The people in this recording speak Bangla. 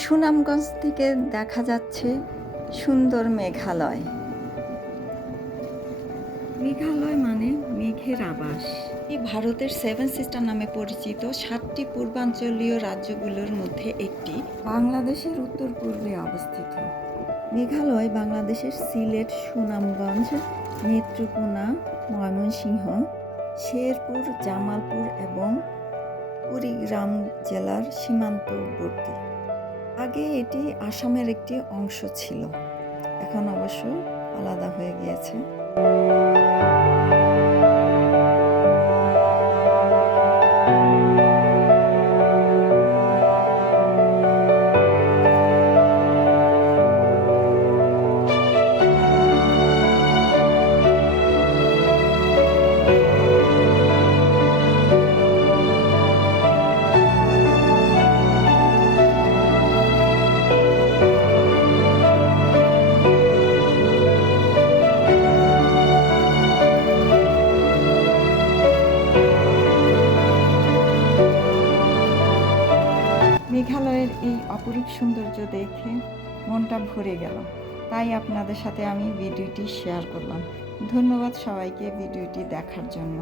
সুনামগঞ্জ থেকে দেখা যাচ্ছে সুন্দর মেঘালয়। মেঘালয় মানে মেঘের আবাস। এই ভারতের 7 সিস্টার নামে পরিচিত 7টি পূর্বাঞ্চলীয় রাজ্যগুলোর মধ্যে একটি, বাংলাদেশের উত্তর পূর্বে অবস্থিত। মেঘালয় বাংলাদেশের সিলেট, সুনামগঞ্জ, নেত্রকোনা, ময়মনসিংহ, শেরপুর, জামালপুর এবং কুড়িগ্রাম জেলার সীমান্তবর্তী। আগে এটি আসামের একটি অংশ ছিল, এখন অবশ্য আলাদা হয়ে গিয়েছে। মেঘালয়ের এই অপরূপ সৌন্দর্য দেখে মনটা ভরে গেল, তাই আপনাদের সাথে আমি ভিডিওটি শেয়ার করলাম। ধন্যবাদ সবাইকে ভিডিওটি দেখার জন্য।